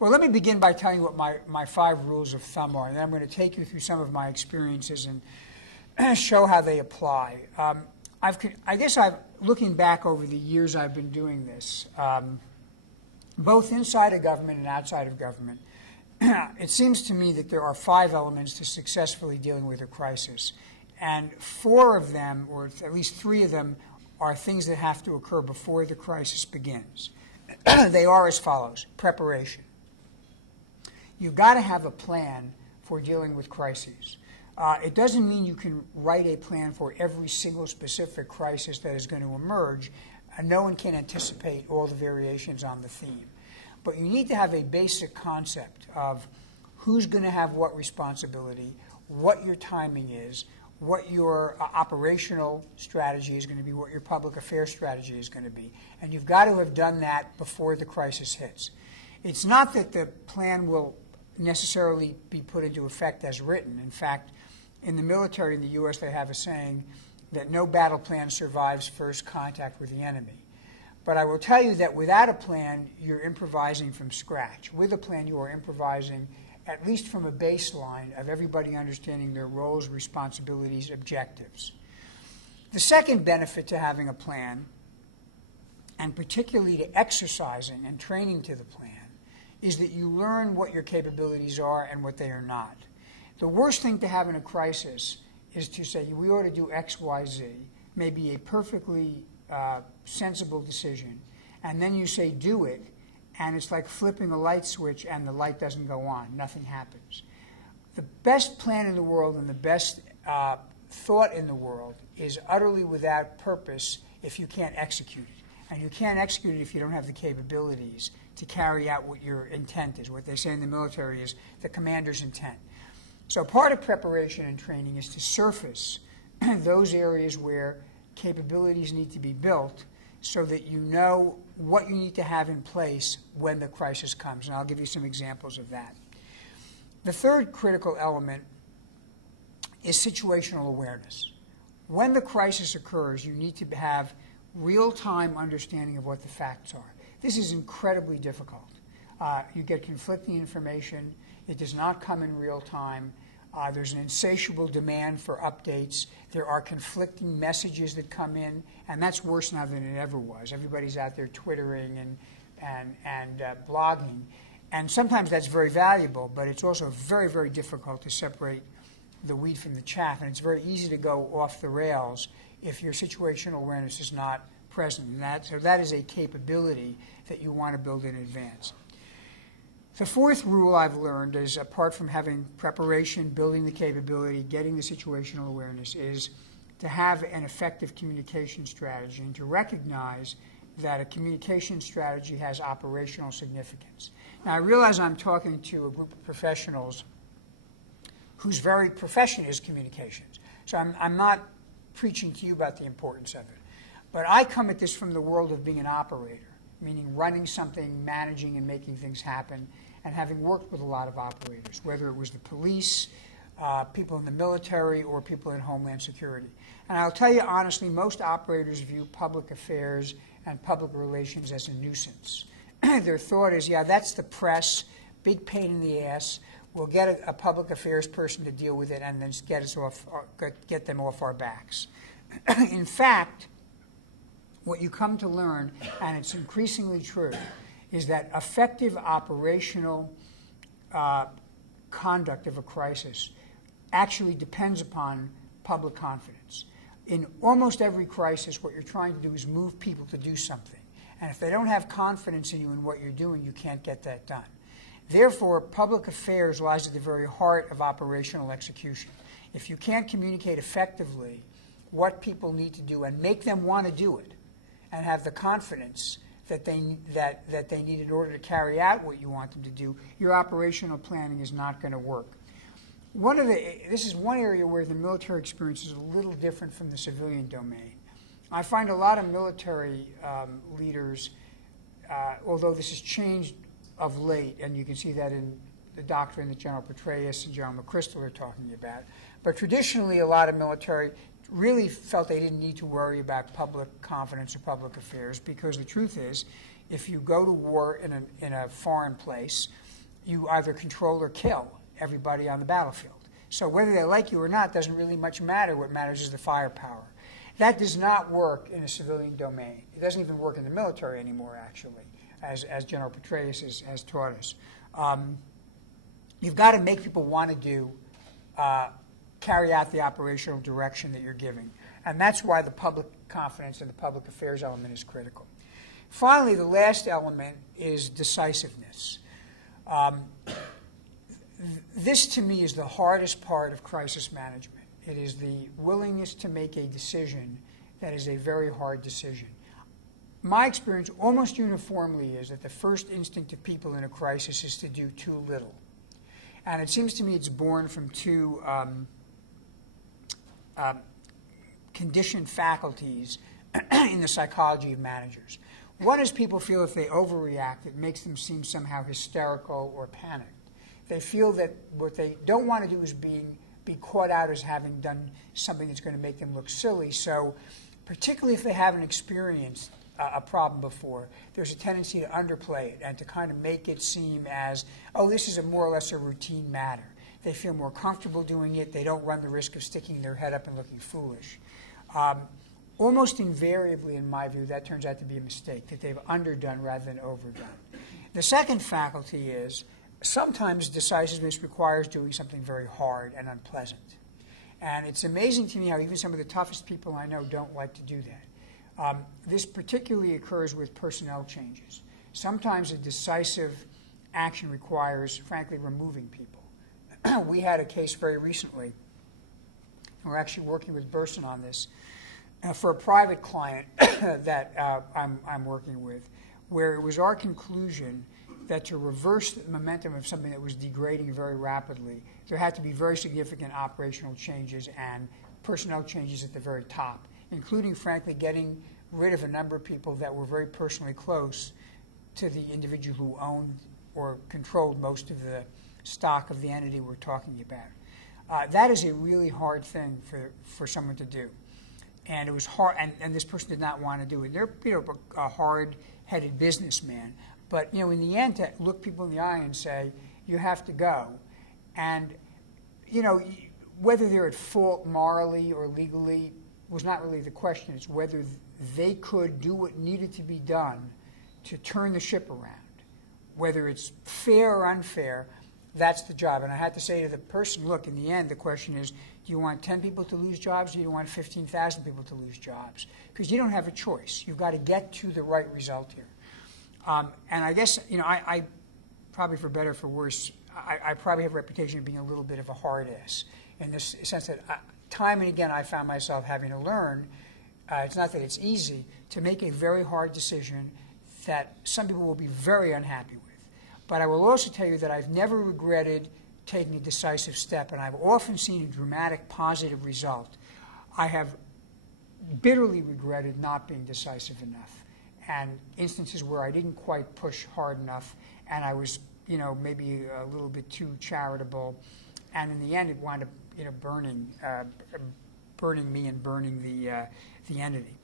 Well, let me begin by telling you what my 5 rules of thumb are, and then I'm going to take you through some of my experiences and show how they apply. Looking back over the years I've been doing this, both inside of government and outside of government, it seems to me that there are 5 elements to successfully dealing with a crisis. And 4 of them, or at least 3 of them, are things that have to occur before the crisis begins. They are as follows. Preparation. You've got to have a plan for dealing with crises. It doesn't mean you can write a plan for every single specific crisis that is going to emerge. No one can anticipate all the variations on the theme. But you need to have a basic concept of who's going to have what responsibility, what your timing is, what your operational strategy is going to be, what your public affairs strategy is going to be. And you've got to have done that before the crisis hits. It's not that the plan will necessarily be put into effect as written. In fact, in the military in the U.S., they have a saying that no battle plan survives first contact with the enemy. But I will tell you that without a plan, you're improvising from scratch. With a plan, you are improvising at least from a baseline of everybody understanding their roles, responsibilities, objectives. The second benefit to having a plan, and particularly to exercising and training to the plan, is that you learn what your capabilities are and what they are not. The worst thing to have in a crisis is to say, we ought to do X, Y, Z, maybe a perfectly sensible decision, and then you say, do it, and it's like flipping a light switch and the light doesn't go on. Nothing happens. The best plan in the world and the best thought in the world is utterly without purpose if you can't execute it. And you can't execute it if you don't have the capabilities to carry out what your intent is. What they say in the military is the commander's intent. So part of preparation and training is to surface those areas where capabilities need to be built so that you know what you need to have in place when the crisis comes. And I'll give you some examples of that. The third critical element is situational awareness. When the crisis occurs, you need to have real-time understanding of what the facts are. This is incredibly difficult. You get conflicting information. It does not come in real time. There's an insatiable demand for updates. There are conflicting messages that come in, and that's worse now than it ever was. Everybody's out there twittering and blogging, and sometimes that's very valuable, but it's also very, very difficult to separate the wheat from the chaff, and it's very easy to go off the rails if your situational awareness is not present. So that is a capability that you want to build in advance. The fourth rule I've learned is, apart from having preparation, building the capability, getting the situational awareness, is to have an effective communication strategy and to recognize that a communication strategy has operational significance. Now, I realize I'm talking to a group of professionals whose very profession is communications. So I'm not preaching to you about the importance of it. But I come at this from the world of being an operator, meaning running something, managing and making things happen, and having worked with a lot of operators, whether it was the police, people in the military, or people in Homeland Security. And I'll tell you honestly, most operators view public affairs and public relations as a nuisance. Their thought is, yeah, that's the press, big pain in the ass. We'll get a public affairs person to deal with it and then get them off our backs. In fact, what you come to learn, and it's increasingly true, is that effective operational conduct of a crisis actually depends upon public confidence. In almost every crisis, what you're trying to do is move people to do something. And if they don't have confidence in you and what you're doing, you can't get that done. Therefore, public affairs lies at the very heart of operational execution. If you can't communicate effectively what people need to do and make them want to do it and have the confidence that they need in order to carry out what you want them to do, your operational planning is not going to work. This is one area where the military experience is a little different from the civilian domain. I find a lot of military leaders, although this has changed of late, and you can see that in the doctrine that General Petraeus and General McChrystal are talking about, but traditionally a lot of military really felt they didn't need to worry about public confidence or public affairs, because the truth is, if you go to war in a foreign place, you either control or kill everybody on the battlefield. So whether they like you or not doesn't really much matter. What matters is the firepower. That does not work in a civilian domain. It doesn't even work in the military anymore, actually, as General Petraeus has taught us. You've got to make people want to carry out the operational direction that you're giving. And that's why the public confidence and the public affairs element is critical. Finally, the last element is decisiveness. This, to me, is the hardest part of crisis management. It is the willingness to make a decision that is a very hard decision. My experience almost uniformly is that the first instinct of people in a crisis is to do too little. And it seems to me it's born from two conditioned faculties in the psychology of managers. One is people feel if they overreact, it makes them seem somehow hysterical or panicked. They feel that what they don't want to do is be caught out as having done something that's going to make them look silly. So particularly if they haven't experienced a problem before, there's a tendency to underplay it and to kind of make it seem as, oh, this is more or less a routine matter. They feel more comfortable doing it. They don't run the risk of sticking their head up and looking foolish. Almost invariably, in my view, that turns out to be a mistake, that they've underdone rather than overdone. The second faculty is sometimes decisiveness requires doing something very hard and unpleasant. And it's amazing to me how even some of the toughest people I know don't like to do that. This particularly occurs with personnel changes. Sometimes a decisive action requires, frankly, removing people. We had a case very recently, and we're actually working with Burson on this, for a private client that I'm working with, where it was our conclusion that to reverse the momentum of something that was degrading very rapidly, there had to be very significant operational changes and personnel changes at the very top, including, frankly, getting rid of a number of people that were very personally close to the individual who owned or controlled most of the stock of the entity we're talking about. That is a really hard thing for someone to do. And it was hard, and this person did not want to do it. They're a hard-headed businessman. But in the end, to look people in the eye and say, you have to go. And, whether they're at fault morally or legally was not really the question. It's whether they could do what needed to be done to turn the ship around. Whether it's fair or unfair, that's the job. And I had to say to the person, look, in the end, the question is, do you want 10 people to lose jobs or do you want 15,000 people to lose jobs? Because you don't have a choice. You've got to get to the right result here. And I guess, I probably for better or for worse, I probably have a reputation of being a little bit of a hard ass in this sense that time and again I found myself having to learn, it's not that it's easy, to make a very hard decision that some people will be very unhappy with. But I will also tell you that I've never regretted taking a decisive step, and I've often seen a dramatic positive result. I have bitterly regretted not being decisive enough, and instances where I didn't quite push hard enough, and I was, maybe a little bit too charitable, and in the end, it wound up, burning me and burning the entity.